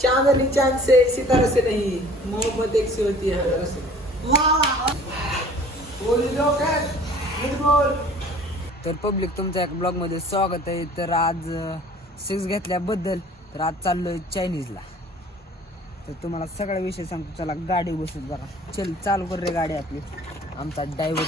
चांदनी चांद से सितारे से नहीं, मोहब्बत एक से होती है हजारों से. तर पब्लिक तुमच्या एक ब्लॉग मध्ये स्वागत आहे. तर आज 6 घेतल्याबद्दल तर आज चाललोय चायनीजला. तर तुम्हाला सगळा विषय सांगतो. चला गाडी बसत जरा. चल चालू कर रे गाडी आपली. आमचा ड्रायव्हर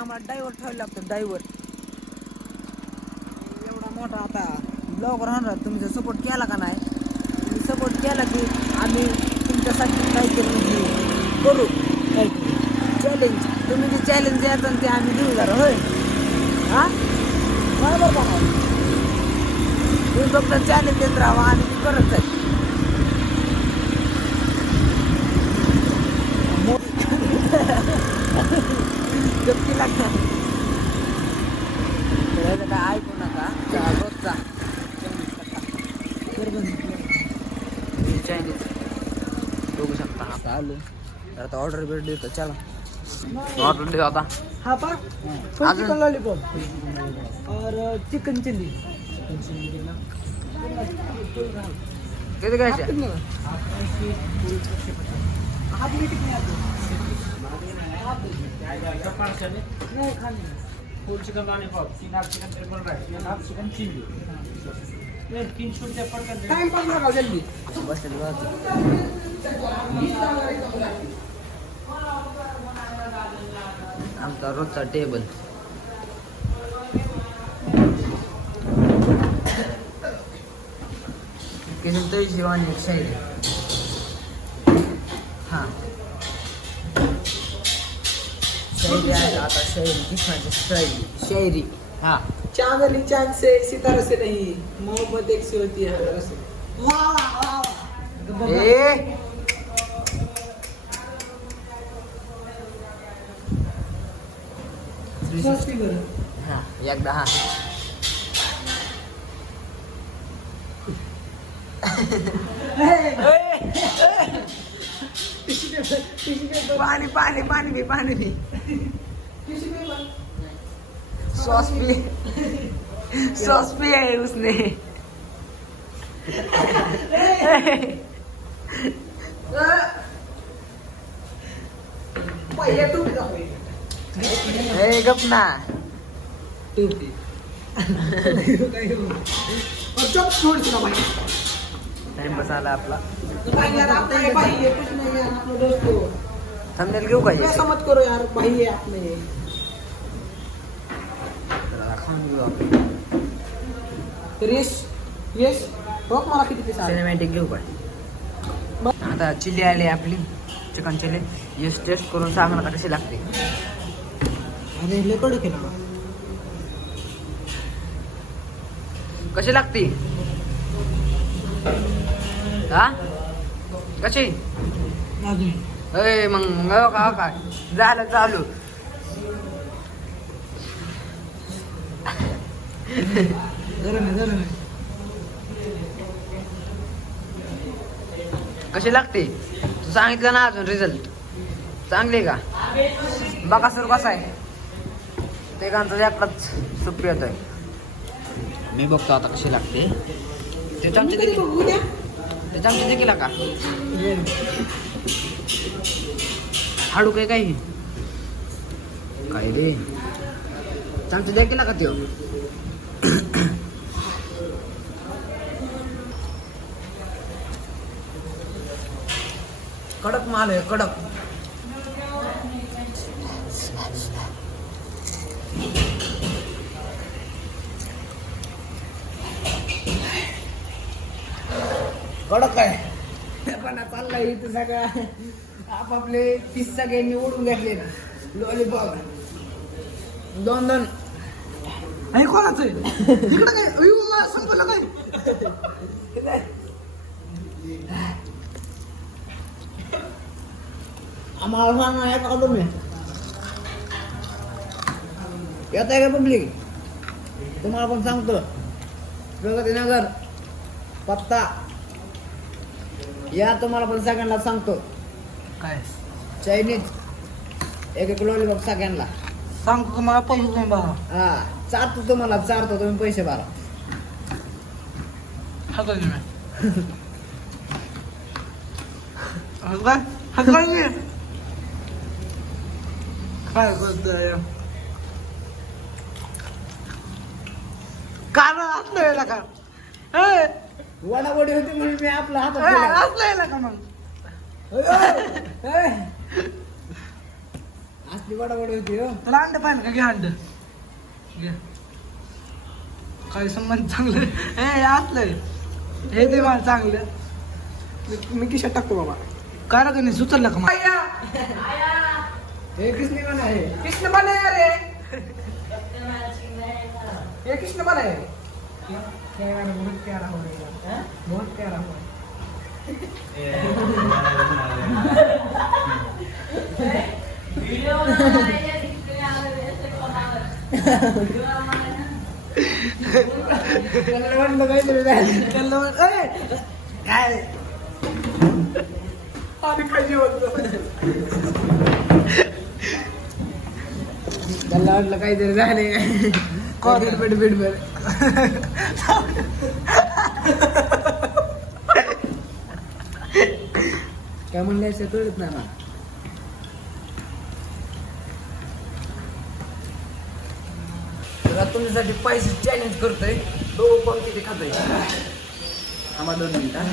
आम्हाला ड्रायव्हर ठेवायला लागतो. ड्रायव्हर एवढा मोठा आता ब्लॉगर होणार. तुम्ही जर सपोर्ट केला का नाही, तुम्ही सपोर्ट केला की आम्ही तुमच्यासाठी काहीतरी म्हणजे करू, काहीतरी चॅलेंज. तुम्ही जे चॅलेंज द्यायचं ते आम्ही देऊ जरा. होय हां बरोबर का नाही? तुम्ही फक्त चॅलेंज देत राहा आणि ती करत जाईल. गप्पी लागणार काय ऐकू नका. रोजचा चायनीज बघू शकता. आता आलो तर आता ऑर्डर भेट देतो. चला ऑर्डर देऊ आता. हाँ पा चिकन लॉलीपॉप और चिकन चिल्ली. किती घ्यायचे? नहीं खाने फुल chicken lollipop, 3 half chicken triple rice, 1 half chicken chilli. नहीं 3 छोटे पटकन टाइम पास लगाओ जल्दी. बसेल आमचा रोजचा टेबल. किती तैशी आणि शायरी. हां शायरी आहे आता. शायरी किसमाची शायरी. हाँ चांदनी चांद से सितारे से नहीं, मोहब्बत एक से होती है हजारों से. ए हाँ एकदा. हाँ पानी पानी पानी भी पानी भी. सॉस भी है उसने. पहिले टूपी दाखव. ए गप ना. टूपी और चप छोड़ ना भाई. टाइम बस आला आपला. भाई यार आप भाई ये कुछ नहीं यार. आप लोग दोस्त हो. थंबनेल घेऊ का? ऐसा मत करो यार. भाई है आप में. खाऊन घेऊ आपण. यश यश बघ मला किती पैसे आले. सिनेमॅटिक घेऊ काय? आता चिली आली आपली. Chicken chilli. यस टेस्ट करून सांग ना कशी लागते. अरे लय कडक आहे ना. कशी लागते? हा कशी? मग काय झालं चालू. कशी लागते? तू सांगितलं ना अजून रिझल्ट. चांगली का? बघा सर कसा आहे. ते गाणचं एकटाच सुप्री येतोय. मी बघतो आता कशी लागते. ते चमचे देखील का हाडू काय काही काय रे. चमचे देखील का त्यो. कडक माल आहे कडक. कडक आहे पण चाललाय इथं सगळ्या आपापले 30 सगळ्यांनी ओढून घेतले. लॉलीपॉप 2-2. हे कोणाचं आहे इकडं काय. अयो मला संपलं काय. आम्हाला सांगा या का तुम्ही येत आहे का पब्लिक? तुम्हाला पण सांगतो. प्रगतीनगर पत्ता या. तुम्हाला पण सगळ्यांना सांगतो काय चायनीज 1 लॉलीपॉप सगळ्यांना. सांगतो तुम्हाला पैसे तुम्ही बघा. हा चारतो तुम्हाला चारतो तुम्ही पैसे भरा. हसवाय तुम्ही. हसवाय हसवाय मी. काय करतोय कारण असलं का वडावडी होती म्हणून मी आपला हातात असलं का मग असली वडावडी होती हो. त्याला अंड पाहिजे का घे अंड घे. काय संबंध चांगलं हे असलंय हे ते मला चांगलं मी खिशात टाकतो बाबा. काय का नाही सुचललं का मग हे कृष्ण पण आहे. कृष्ण मला रे हे कृष्ण मला आहे बहुत प्यारा हो रहा है. बहुत प्यारा हो काय आणि काय जेवण त्याला वाटलं काहीतरी झाले. बिडबिड काय म्हणलं कळत नाही ना. तुमच्यासाठी पैसे चॅलेंज करतोय. तो पण किती खातोय आम्हाला 2 मिनिटं.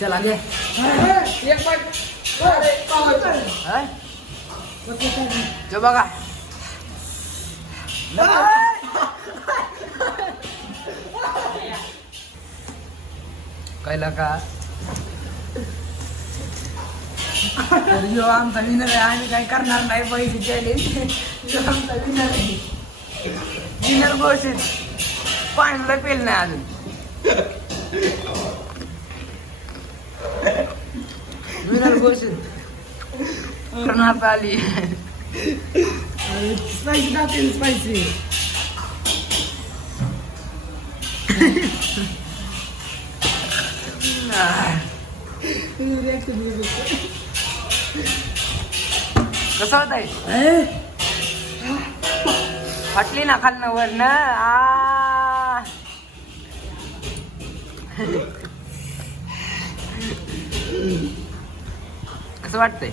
चला घे एक जो बघा कळलं का. जो आमचा विनर आहे आम्ही काही करणार नाही पैसे चॅलेंज. जो आमचा विनर आहे विनर घोषित. पाण्याला पेल नाही अजून. विनर घोषित करण्यात आली. स्पायसी टाकेल स्पायसी कसं होत आहे. फाटली ना खालनं वरनं. कसं वाटतंय.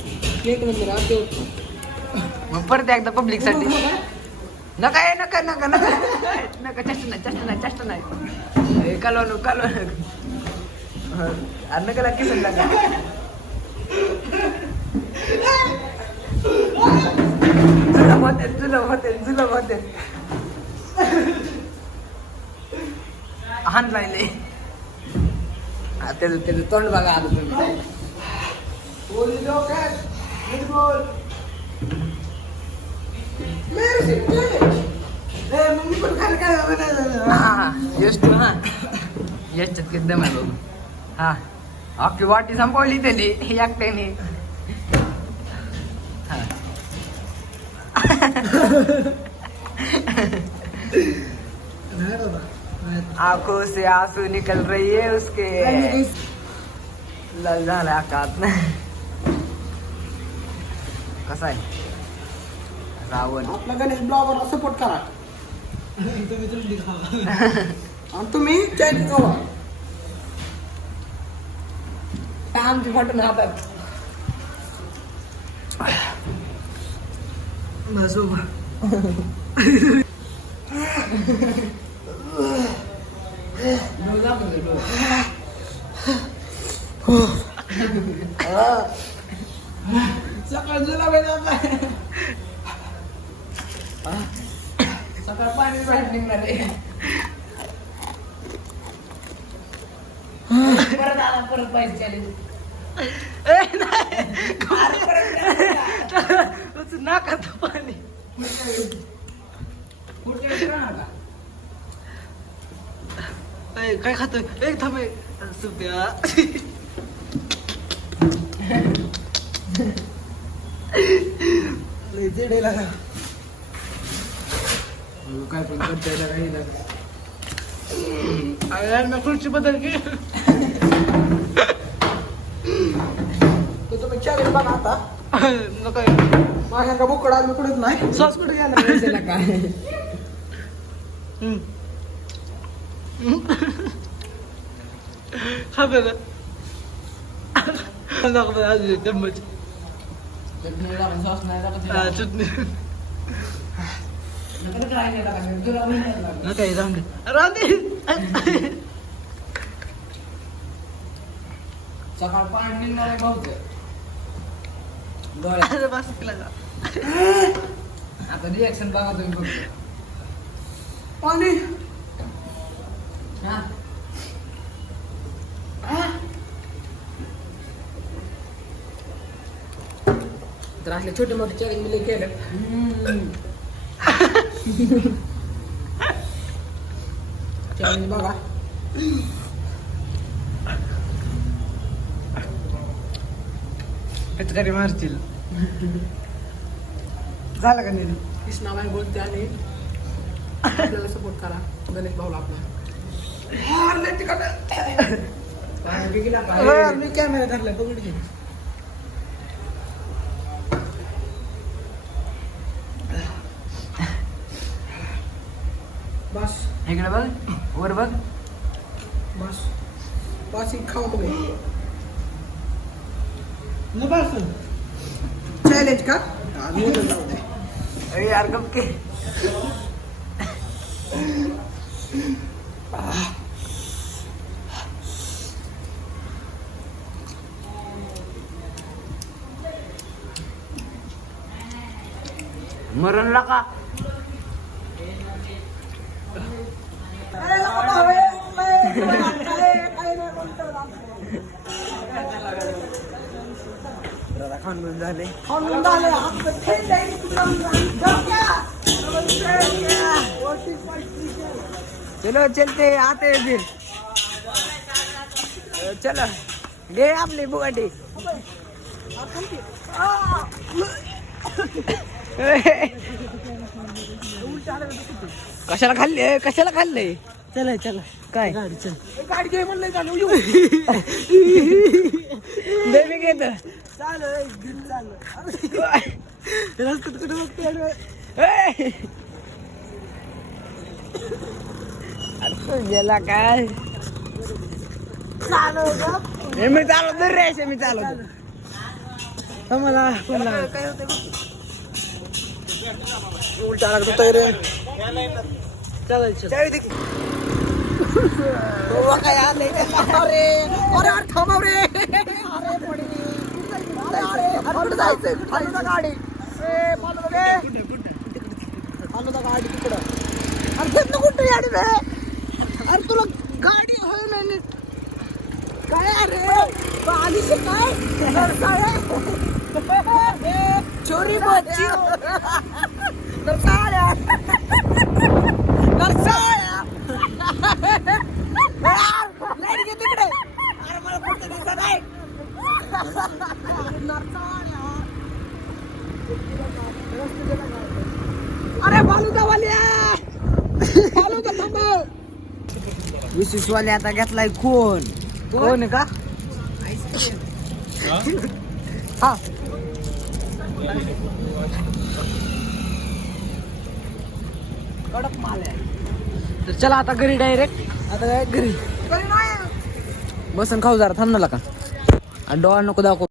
मग परत एकदा पब्लिक साठी. नका नका नका नका नका. चष्ट नाही चष्ट नाही चष्ट नाही. कालवा कालवा अन्न कला किसून नका. जुलम होते जुलम होते जुलम होते. हान लायले त्याचं तोंड बघा आलं तुम्ही. मम्मी पण खायला काय यश हा यशच्यात किती आहे बघू. हा अख्खी वाटी संपवली त्याने एकट्याने. आंखों से आंसू निकल रही है उसके. लाल झाला आकात. कसा आहे रावण. आपला गणेश ब्लॉगरला सपोर्ट करा. तुम्ही थंडी खावा आणि तुम्ही चॅलेंज खावा. आमची फाटून हातात. बस सकाळ जुला सकाळ पाणी बाहेर निघणार आहे. परत आला परत पाहिजे चॅलेंज. नाकात पाणी काय खातोय एक थांबे सुप्या. काय पण करता काही ना खुर्ची बदल की तुम्ही चॅलेंज बघा आता. नको माझ्या का बोकडा आम्ही कुठेच नाही सॉस कुठे गेला काय खा बरं नको बरं अजून चम्मच चटणी काय राहून दे सकाळ पाणी निघणार भाऊ बस केला जा आता रिॲक्शन बघा तुम्ही बघ पाणी तर असले छोटे मोठे चॅलेंज मी केलं चॅलेंज बघा कचकरी मारतील झालं का नाही कृष्णाबाई बोलते आणि आपल्याला सपोर्ट करा गणेश भाऊला आपला मी कॅमेरा धरला बघू दे. बस इकडे बघ वर बघ बस बस खाऊ तुम्ही न बस चॅलेंज का जाऊ दे अरे यार कब के मरण लका खाऊन झाले चलो चलते आते हैं फिर चलो गए आपने बुगाटी कशाला खाल्ले चला चला काय गाडी चल गाडी घे म्हणलं चालू बेबी घेत रस्त्यात कुठे बघते गेला काय मी चालवतो रे मी चालवतो मला फोन लावा. काय होतं उलटा लागतो रे चालायचं काय आले अरे अरे थांबव रे अरे जायचंय गाडी गाडी तिकडं अरे कुठे गाडी रे अरे तुला गाडी होय ना काय अरे आलीस काय चोरी बच्ची नरसाळ्या लाईट घे तिकडे अरे मला फक्त दिसत आहे अरे फालुदावाल्या फालुदा थांबव विशेषवाले आता घेतलाय कोण कोण आहे का हा कडक माल आहे तर चला आता घरी डायरेक्ट आता काय घरी बसन खाऊ जरा थांब ना का डोळा नको दाखव